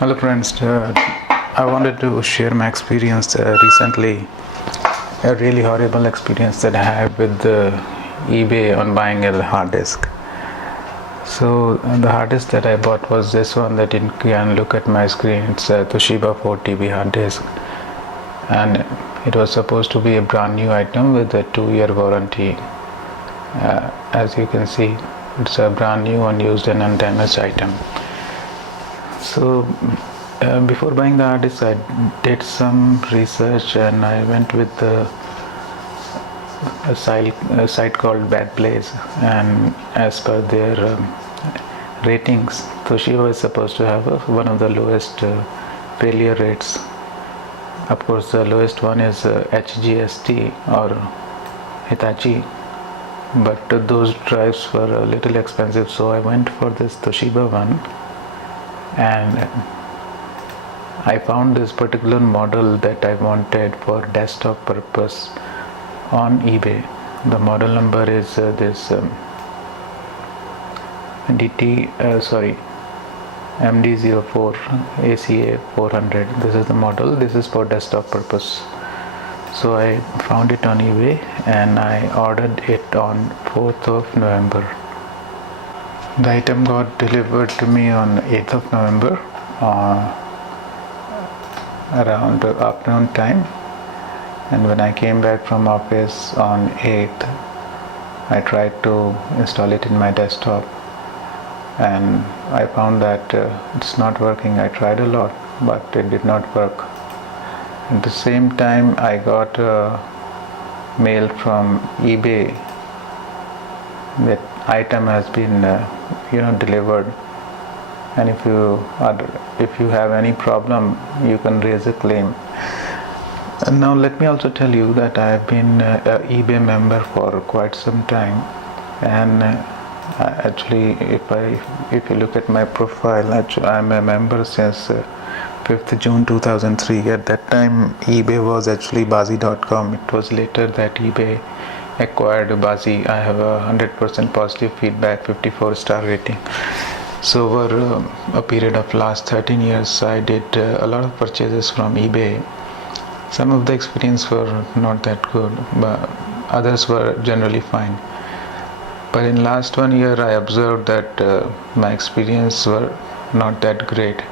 Hello friends, I wanted to share my experience recently, a really horrible experience that I had with eBay on buying a hard disk. So the hard disk that I bought was this one that you can look at my screen. It's a Toshiba 4 TB hard disk, and it was supposed to be a brand new item with a 2-year warranty. As you can see, it's a brand new, unused and undamaged item. So before buying the hard disk, I did some research and I went with a site called Bad Place, and as per their ratings, Toshiba is supposed to have one of the lowest failure rates. Of course, the lowest one is HGST or Hitachi, but those drives were a little expensive, so I went for this Toshiba one, and I found this particular model that I wanted for desktop purpose on eBay. The model number is this MD04 ACA 400. This is the model. This is for desktop purpose. So I found it on eBay and I ordered it on 4th of November. The item got delivered to me on 8th of November around afternoon time, and when I came back from office on 8th, I tried to install it in my desktop and I found that it's not working. I tried a lot, but it did not work. At the same time, I got a mail from eBay that item has been delivered, and if you have any problem, you can raise a claim. And now let me also tell you that I have been an eBay member for quite some time, and actually if you look at my profile, I'm a member since 5th June 2003. At that time eBay was actually Bazi.com. It was later that eBay acquired Bazi. I have a 100% positive feedback, 54-star rating. So over a period of last 13 years, I did a lot of purchases from eBay. Some of the experience were not that good, but others were generally fine. But in last 1 year, I observed that my experience were not that great.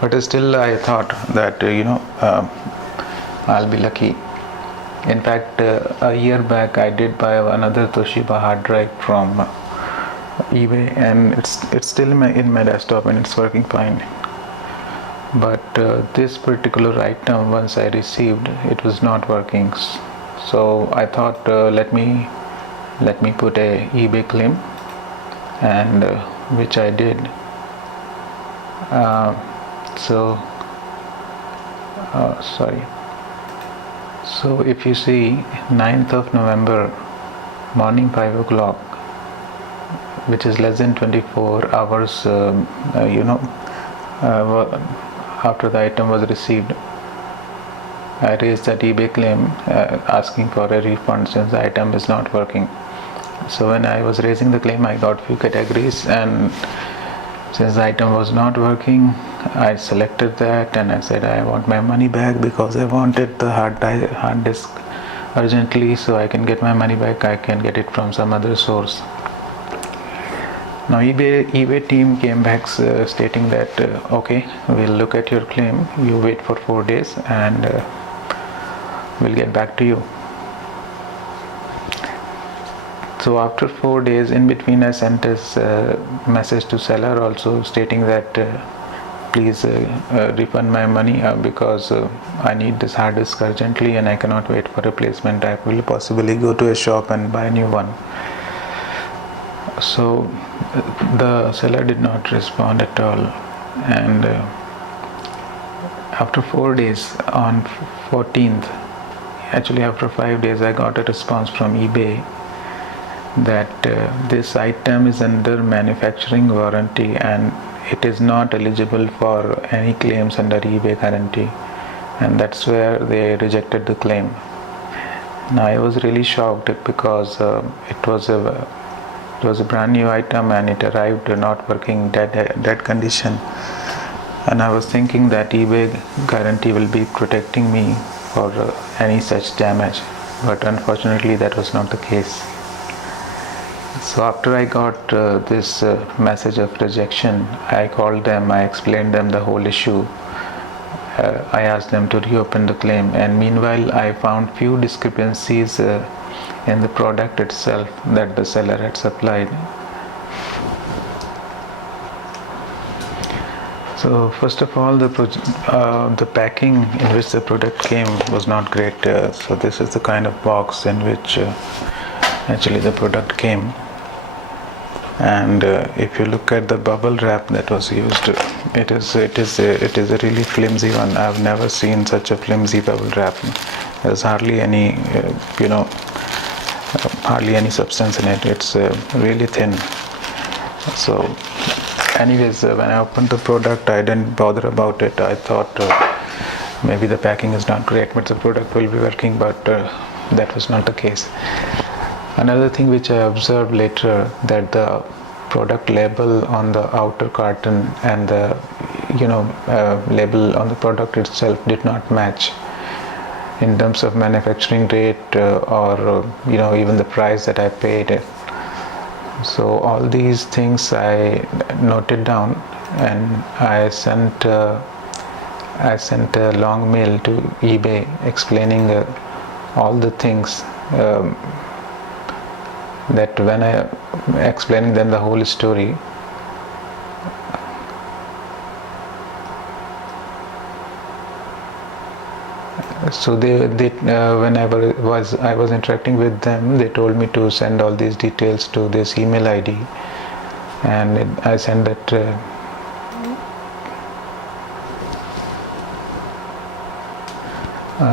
But still, I thought that I'll be lucky. In fact, a year back, I did buy another Toshiba hard drive from eBay, and it's still in my desktop and it's working fine. But this particular item, once I received, it was not working. So I thought, let me put a eBay claim, and which I did. So if you see 9th of November morning 5 o'clock, which is less than 24 hours after the item was received, I raised that eBay claim asking for a refund since the item is not working. So when I was raising the claim, I got few categories, and since the item was not working, I selected that and I said I want my money back because I wanted the hard disk urgently, so I can get my money back. I can get it from some other source. Now eBay team came back stating that okay, we'll look at your claim, you wait for 4 days and we'll get back to you. So after 4 days, in between, I sent this message to seller also stating that please refund my money because I need this hard disk urgently and I cannot wait for replacement. I will possibly go to a shop and buy a new one. So the seller did not respond at all, and after 4 days, on 14th, actually after 5 days, I got a response from eBay that this item is under manufacturing warranty and it is not eligible for any claims under eBay guarantee, and that's where they rejected the claim. Now I was really shocked because it was a brand new item and it arrived not working, dead condition. and I was thinking that eBay guarantee will be protecting me for any such damage, but unfortunately that was not the case. So after I got this message of rejection, I called them, I explained them the whole issue. I asked them to reopen the claim, and meanwhile I found few discrepancies in the product itself that the seller had supplied. So first of all, the packing in which the product came was not great. So this is the kind of box in which actually the product came. And if you look at the bubble wrap that was used, it is a really flimsy one. I've never seen such a flimsy bubble wrap. There's hardly any hardly any substance in it. It's really thin. So anyways, when I opened the product, I didn't bother about it. I thought maybe the packing is not great, but the product will be working, but that was not the case. Another thing which I observed later, that the product label on the outer carton and the label on the product itself did not match in terms of manufacturing date or even the price that I paid. So all these things I noted down, and I sent a long mail to eBay explaining all the things. That when I explaining them the whole story, so they whenever I was interacting with them, they told me to send all these details to this email ID, and I sent it.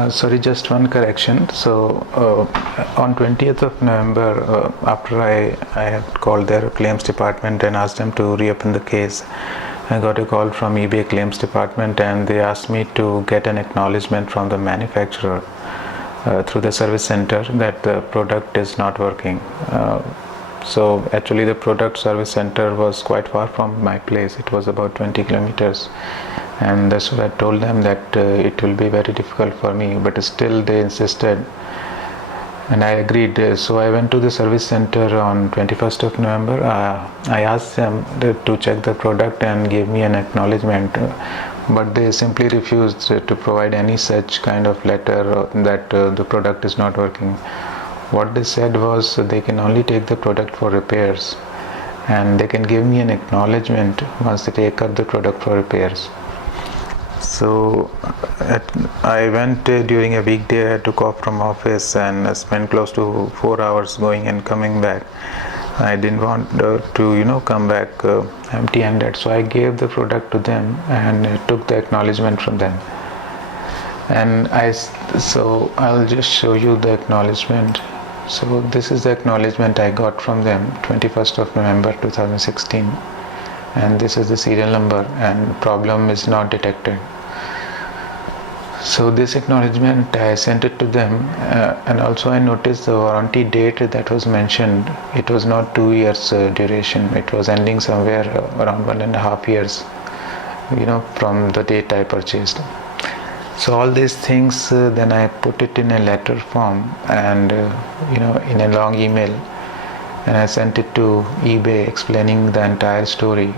Sorry, just one correction. So on 20th of November, after I had called their claims department and asked them to reopen the case, I got a call from eBay claims department, and they asked me to get an acknowledgement from the manufacturer through the service center that the product is not working. So actually the product service center was quite far from my place. It was about 20 kilometers. And that's what I told them, that it will be very difficult for me, but still they insisted, and I agreed. So I went to the service center on 21st of November. I asked them to check the product and give me an acknowledgement, but they simply refused to provide any such kind of letter that the product is not working. What they said was they can only take the product for repairs, and they can give me an acknowledgement once they take up the product for repairs. So I went during a weekday. I took off from office and spent close to 4 hours going and coming back. I didn't want to come back empty-handed, so I gave the product to them and took the acknowledgement from them. And so I'll just show you the acknowledgement. So this is the acknowledgement I got from them, 21st of November 2016, and this is the serial number, and problem is not detected. So this acknowledgement, I sent it to them, and also I noticed the warranty date that was mentioned. It was not 2 years duration. It was ending somewhere around 1.5 years, from the date I purchased. So all these things, then I put it in a letter form and in a long email, and I sent it to eBay explaining the entire story.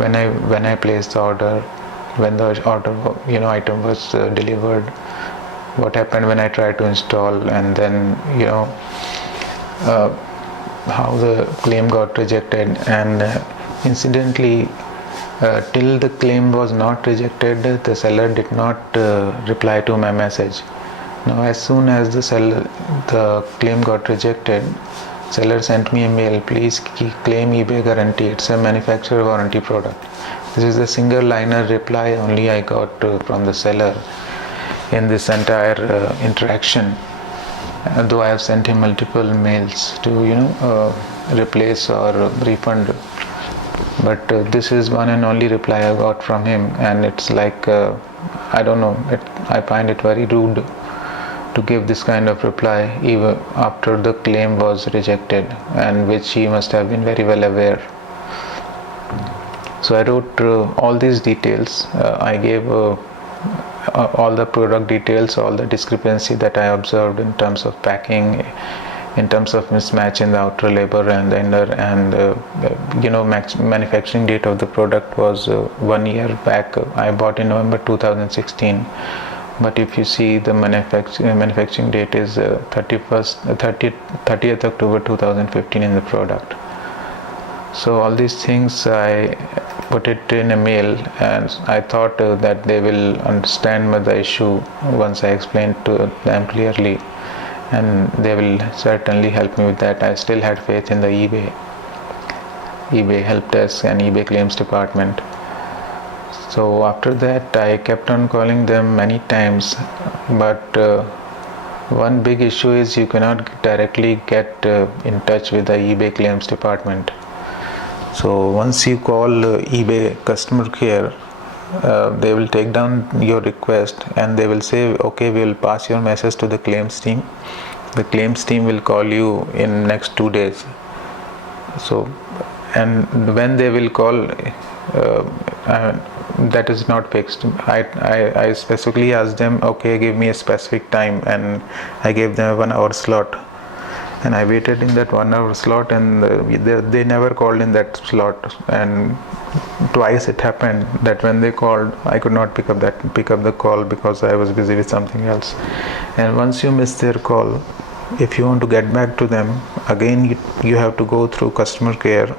When I placed the order, when the order item was delivered, what happened when I tried to install, and then how the claim got rejected, and incidentally, till the claim was not rejected, the seller did not reply to my message. Now as soon as the claim got rejected, seller sent me a mail, please claim eBay guarantee, it's a manufacturer warranty product. This is a single liner reply only I got from the seller in this entire interaction, though I have sent him multiple mails to replace or refund, but this is one and only reply I got from him, and it's like I don't know, I find it very rude to give this kind of reply even after the claim was rejected, and which he must have been very well aware. So I wrote all these details. I gave all the product details, all the discrepancy that I observed in terms of packing, in terms of mismatch in the outer label and the inner, and manufacturing date of the product was 1 year back. I bought in November 2016, but if you see the manufacturing date is 30th October 2015 in the product. So all these things I put it in a mail, and I thought that they will understand the issue once I explained to them clearly, and they will certainly help me with that. I still had faith in the eBay help desk and eBay claims department. So after that I kept on calling them many times, but one big issue is you cannot directly get in touch with the eBay claims department. So once you call eBay customer care, they will take down your request and they will say, okay, we will pass your message to the claims team. The claims team will call you in next 2 days. So, and when they will call, that is not fixed. I specifically asked them, okay, give me a specific time, and I gave them a 1 hour slot. And I waited in that 1 hour slot, and they never called in that slot. And twice it happened that when they called, I could not pick up the call because I was busy with something else. And once you miss their call, if you want to get back to them again, you have to go through customer care.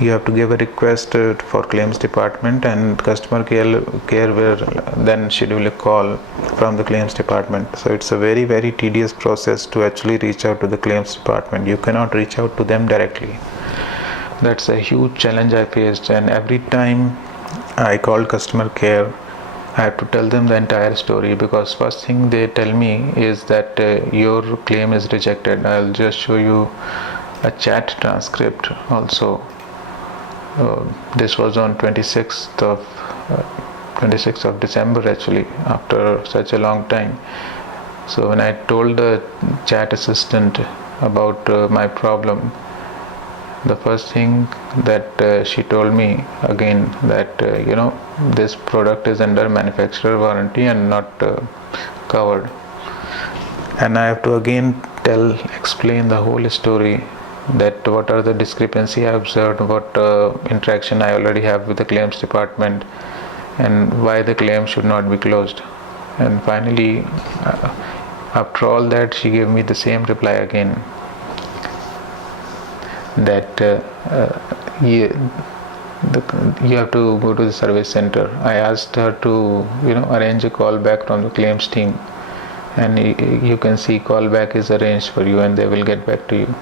You have to give a request for claims department, and customer care will then schedule a call from the claims department. So it's a very, very tedious process to actually reach out to the claims department. You cannot reach out to them directly. That's a huge challenge I faced, and every time I called customer care, I have to tell them the entire story, because first thing they tell me is that your claim is rejected. I'll just show you a chat transcript also. This was on 26th of December actually, after such a long time. So when I told the chat assistant about my problem, the first thing that she told me again that this product is under manufacturer warranty and not covered. And I have to again explain the whole story, that what are the discrepancy I observed, what interaction I already have with the claims department, and why the claim should not be closed. And finally, after all that, she gave me the same reply again, that you have to go to the service center. I asked her to arrange a call back from the claims team, and you can see call back is arranged for you and they will get back to you.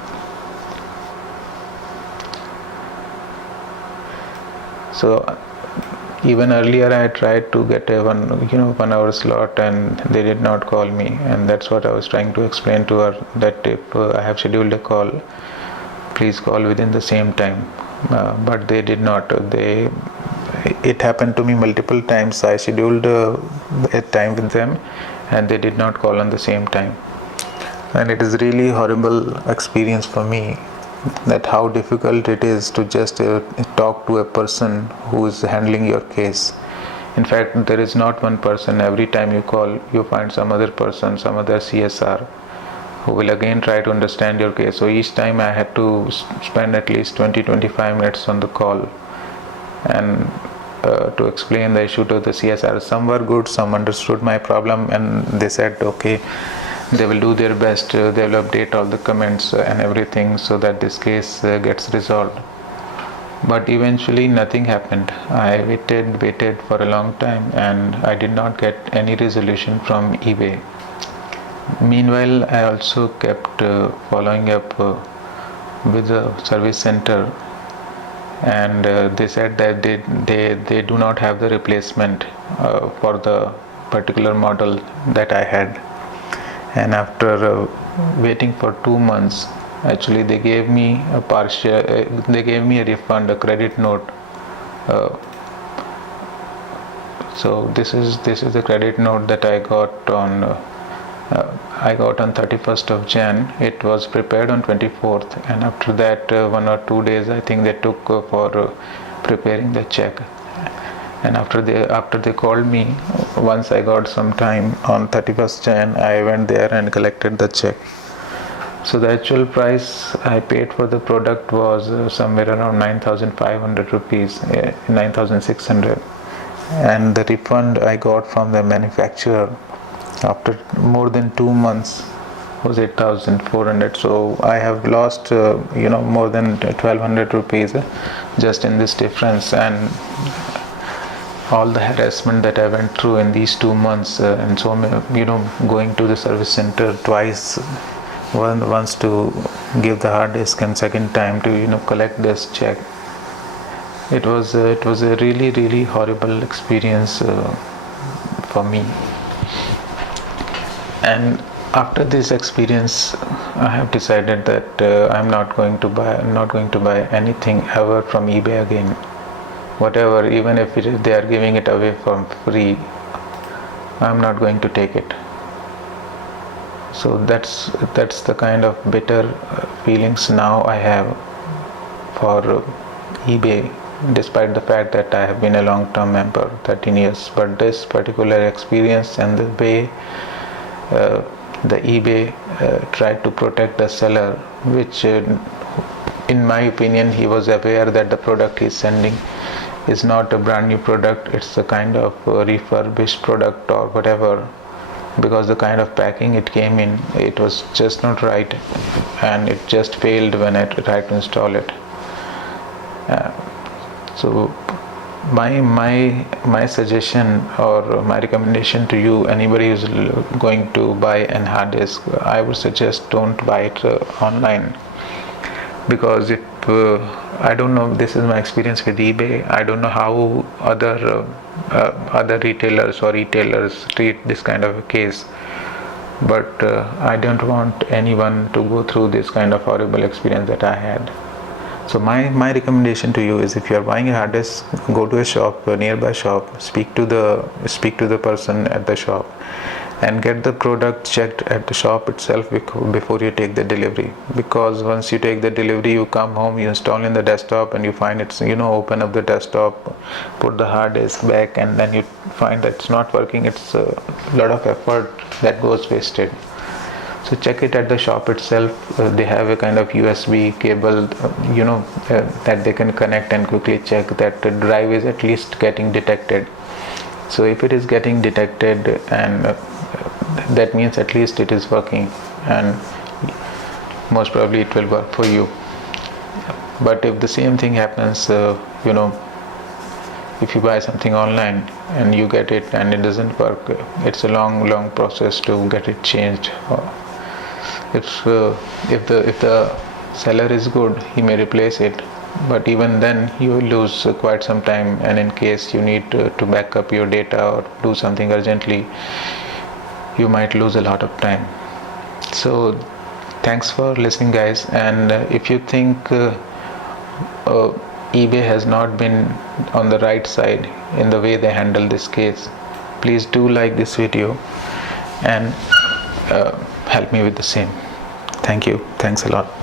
So even earlier I tried to get a 1 hour slot and they did not call me, and that's what I was trying to explain to her, that if I have scheduled a call, please call within the same time. But they did not. It happened to me multiple times. I scheduled a time with them and they did not call on the same time, and it is really horrible experience for me, that how difficult it is to just talk to a person who is handling your case. In fact, there is not one person. Every time you call, you find some other person, some other CSR, who will again try to understand your case. So each time I had to spend at least 20-25 minutes on the call and to explain the issue to the CSR. Some were good, some understood my problem, and they said okay, they will do their best, they will update all the comments and everything so that this case gets resolved. But eventually nothing happened. I waited for a long time and I did not get any resolution from eBay. Meanwhile, I also kept following up with the service center, and they said that they do not have the replacement for the particular model that I had. And after waiting for 2 months, actually they gave me a refund, a credit note. So this is the credit note that I got on 31st of Jan. It was prepared on 24th, and after that 1 or 2 days I think they took for preparing the check. And after they called me, once I got some time on 31st Jan, I went there and collected the check. So the actual price I paid for the product was somewhere around 9,500 rupees, 9,600, and the refund I got from the manufacturer after more than 2 months was 8,400. So I have lost more than 1,200 rupees just in this difference. And all the harassment that I went through in these 2 months, and so going to the service center twice, once to give the hard disk and second time to collect this check. It was a really horrible experience for me. And after this experience, I have decided that I'm not going to buy anything ever from eBay again. Whatever, even if they are giving it away for free, I'm not going to take it. So that's the kind of bitter feelings now I have for eBay, despite the fact that I have been a long-term member, 13 years. But this particular experience and the way the eBay tried to protect the seller, which in my opinion he was aware that the product he's sending is not a brand new product, it's a kind of refurbished product or whatever, because the kind of packing it came in, it was just not right, and it just failed when I tried to install it. So my suggestion or my recommendation to you, anybody who's going to buy an hard disk, I would suggest don't buy it online, because I don't know, this is my experience with eBay. I don't know how other retailers or retailers treat this kind of a case, but I don't want anyone to go through this kind of horrible experience that I had. So my recommendation to you is, if you are buying a hard disk, go to a shop, a nearby shop, speak to the person at the shop, and get the product checked at the shop itself before you take the delivery. Because once you take the delivery, you come home, you install in the desktop, and you find it's open up the desktop, put the hard disk back, and then you find that it's not working. It's a lot of effort that goes wasted. So check it at the shop itself. They have a kind of USB cable that they can connect and quickly check that the drive is at least getting detected. So if it is getting detected, and that means at least it is working, and most probably it will work for you. But if the same thing happens, if you buy something online and you get it and it doesn't work, it's a long process to get it changed. If the seller is good, he may replace it, but even then you will lose quite some time, and in case you need to back up your data or do something urgently, you might lose a lot of time. So thanks for listening, guys. And if you think eBay has not been on the right side in the way they handle this case, please do like this video and help me with the same. Thank you. Thanks a lot.